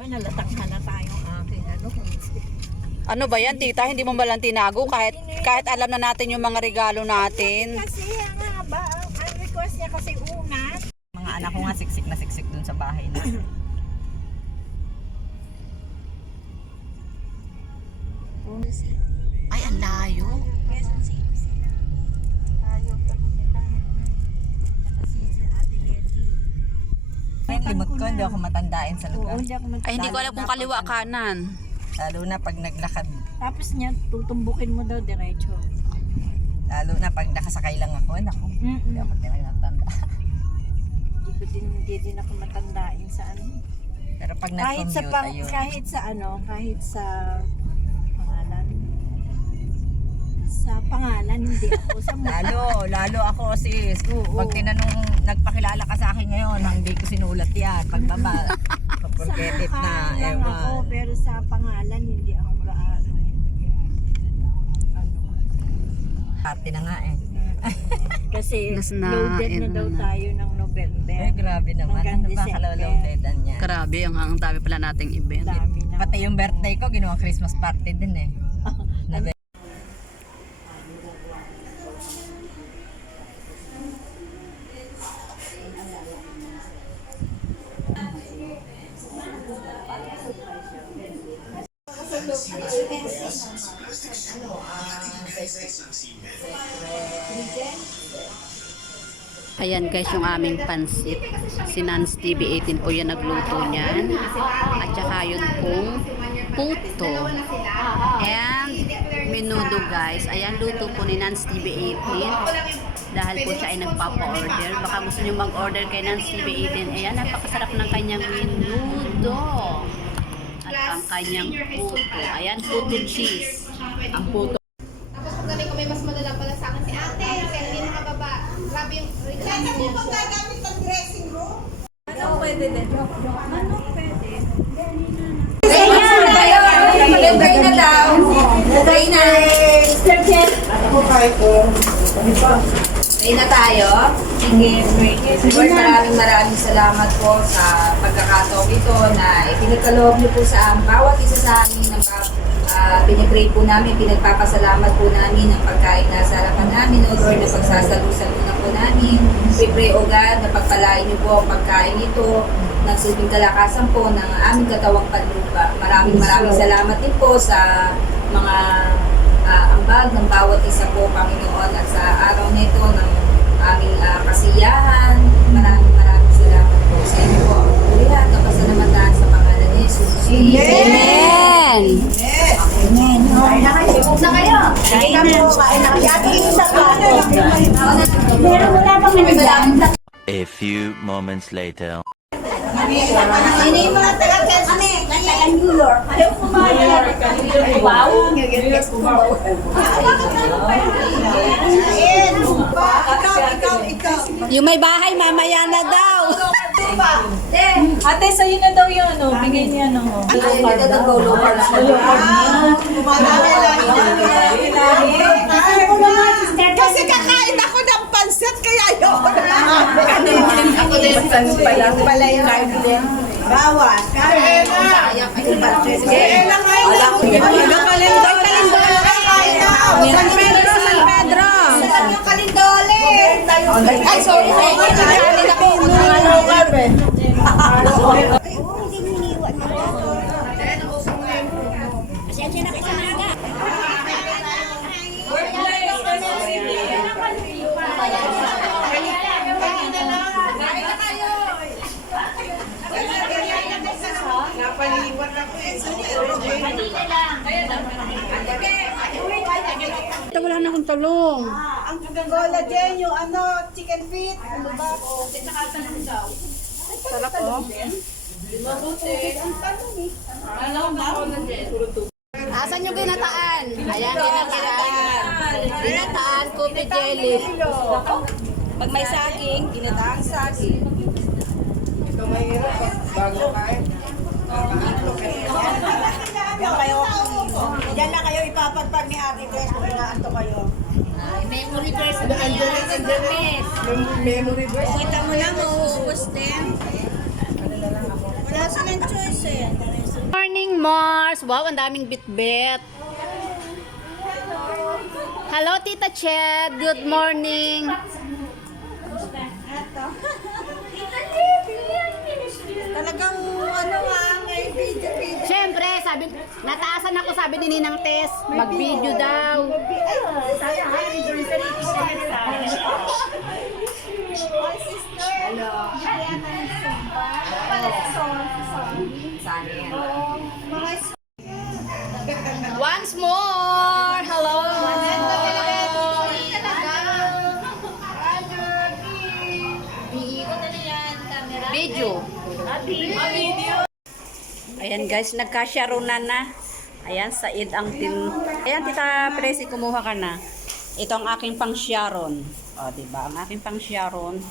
Nalatak na tayo aking ano. Ano ba yan, tita? Hindi mo ba lang tinago kahit, kahit alam na natin yung mga regalo natin? Kasi ang haba, ang ang request niya kasi unat. Mga anak ko nga siksik na siksik dun sa bahay na. Ay, ang layo. Tayo pa nila. Kasi si Ate Letty. Limot ko, hindi ako matandain sa Oo, lugar. hindi ako mag- Ay, hindi ko alam kung kaliwa kanan. Lalo na pag naglakad. Tapos niya, tutumbukin mo daw diretso. Lalo na pag nakasakay lang ako. Naku, hindi Mm-mm. ako tinatanda. Hindi ko din, hindi din ako matandain sa ano. Pero pag Kahit sa nag-commute, pang, ayun. kahit sa ano, kahit sa. Sa pangalan, hindi ako. Sa mukha. Lalo, lalo ako sis. Oo. Pag tinanong, nagpakilala ka sa akin ngayon, hindi ko sinulat yan. Pagbaba, sa forget it mukha na. lang ako, Ewan. pero sa pangalan, hindi ako gaano. Ano. Ate na nga eh. Kasi Nas na- loaded na yun daw na. tayo ng November. Eh, grabe naman. Hanggang Ano ba December. niya? Grabe, ang, ang dami pala nating event. Dami na. Pati yung birthday ko, ginawa Christmas party din eh. Ayan guys, yung aming pansit. Si Nance TV18 po yan nagluto niyan. At saka yun pong puto. And menudo guys. Ayan, luto po ni Nance TV18. Dahil po siya ay nagpapa-order. Baka gusto nyo mag-order kay Nance TV18. Ayan, napakasarap ng kanyang menudo. At ang kanyang puto. Ayan, puto cheese. Ang puto. Tapos pag galing ko may mas madala pala sa akin si ate, kaya hindi nakababa. Grabe yung reklamo niya siya. Pray na tayo. Sige, Lord, maraming maraming salamat po sa pagkakataong ito na ipinagkaloob niyo po sa am- bawat isa sa amin ng uh, pinipray po namin, pinagpapasalamat po namin ang pagkain na sa harapan namin, O Lord, na pagsasalusan po na po namin. We pray, O God, na pagpalain niyo po ang pagkain ito, nagsilbing kalakasan po ng aming katawang panlupa. Maraming maraming salamat din po sa mga ah, ambag ng bawat isa po, Panginoon, at sa araw nito ng aming ah, kasiyahan. Maraming maraming salamat po sa inyo po. Lahat, kapasalamatan sa pangalan ni Jesus. Amen! Kain na kayo. Huwag na kayo. Kain na po. Kain na kayo. Ate, isa pa. Meron wala pang minsan. A few moments later. Sino yung mga taga-Quezon? Taga New York. Ayaw po ba? Wow. Ikaw, ikaw, ikaw. Yung may bahay, mamaya na daw. Ate, sa'yo na daw yun. Oh. Bigay niya no. Kasi kakain ako ng pansit kaya ayoko na. Ako din pala. Pala yung carb din. Bawas. Kaya na. Kaya na kain na. Kalindol, kalindol. Kain na. San Pedro, San Pedro. Saan yung kalindole? Ay, sorry. Kain ako. Mga low carb eh. Ito wala na akong tulong. Ang collagen, yung ano, chicken feet. Ano ba? Asan yung ginataan? Ayan, ginataan. Ginataan, kopi jelly. Pag may saging, ginataang saging. Yan kayo. Yan na kayo ipapagpag ni Ate Tess kung inaanto kayo. Memory verse na yan. Memory verse. Kita mo na, mauubos din. Wala silang choice eh. Mars! Wow, ang daming bitbit. Hello, Tita Ched. Good morning. Talagang ano ah. Siyempre, sabi, nataasan ako sabi ni Ninang Tess, mag-video daw. Once more! Ayan guys, nagkasyarunan na. Ayan, Said ang tin... Ayan, Tita Presi, kumuha ka na. Ito ang aking pang Sharon. O, diba? Ang aking pang Sharon.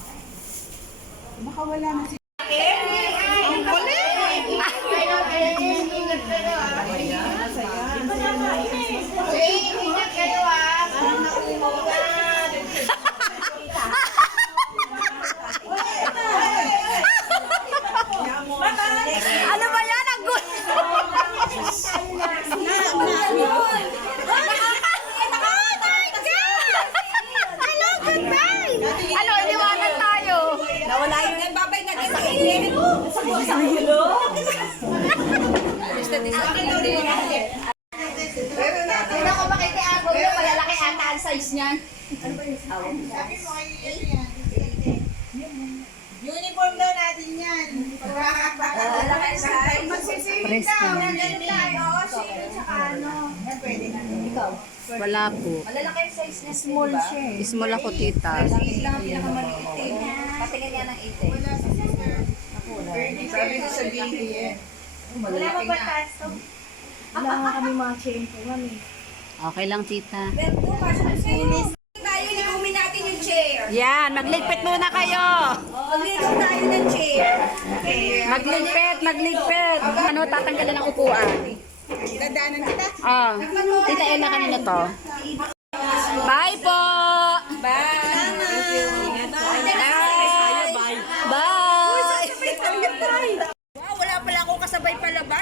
Ano ba yan? Ang gulo! Ano, iniwanan tayo. Nawala yun. Babay na din sa init. Hindi ko makitiagaw yun. Malalaki ata ang size niyan. Uniform daw natin yan. Magsisirin daw. Ganun lang. Oo, sino tsaka ano. Yan pwede na. Wala po. Malalaki yung size niya. Small siya. Small ako, tita. lang ang pinakamaliit eh. Patingin niya ng 8 Sabi ko sa BBN. Wala pa ba Wala nga kami mga shampoo kami. Okay lang, tita. Tayo, likumin natin yung chair. Yan, magligpit muna kayo. Magligaw tayo ng chair. Magligpit, magligpit. Ano, tatanggalin ang upuan. Dadaanan kita. Ah, tita Ella, kanina to.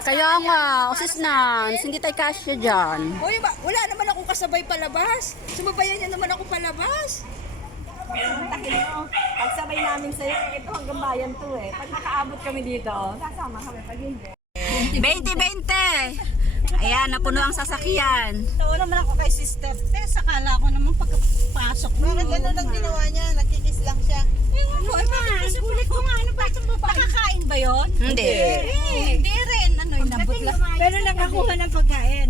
Kaya nga, usis na. Hindi tayo kasya dyan. Uy, ba, wala naman akong kasabay palabas. Sumabayan niya naman ako palabas. Pagsabay namin sa'yo, ito hanggang bayan to eh. Pag nakaabot kami dito, sasama kami. Pag hindi. 20-20! Ayan, napuno ang sasakyan. Tawa naman ako kay sister. Tess, akala ko naman pagkapasok mo. Bakit ano lang ginawa niya? Nagkikis lang siya. Ano, ay bakit kasi kulit ko nga. Ano ba? Nakakain ba yun? Hindi. Hindi rin. Ano. Pero nakakuha ng pagkain.